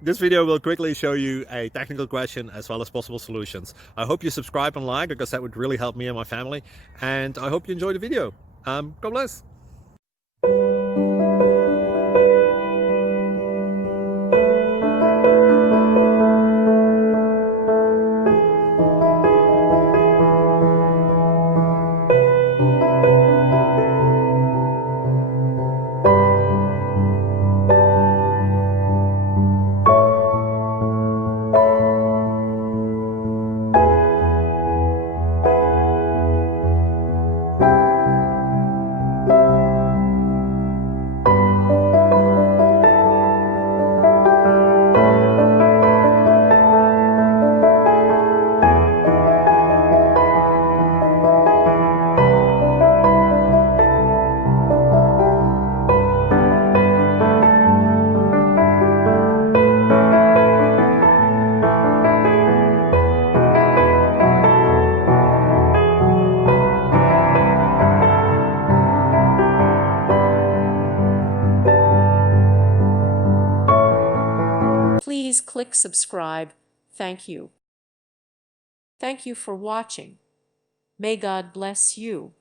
This video will quickly show you a technical question as well as possible solutions. I hope you subscribe and like, because that would really help me and my family. And I hope you enjoy the video. God bless. Please click subscribe. Thank you. Thank you for watching. May God bless you.